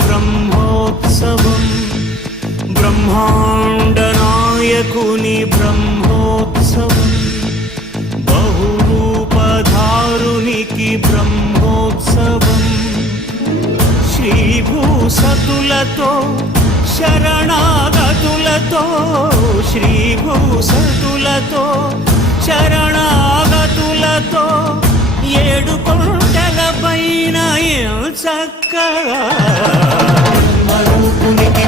బ్రహ్మోత్సవం బ్రహ్మాండ నాయకుని బ్రహ్మోత్సవం బహురూపధారునికి బ్రహ్మోత్సవం శ్రీభూసతులతో శరణాగతులతో శ్రీభూసతులతో శరణాగతులతో 7 కొండల పైన చక్కగా బ్రహ్మరూపునికి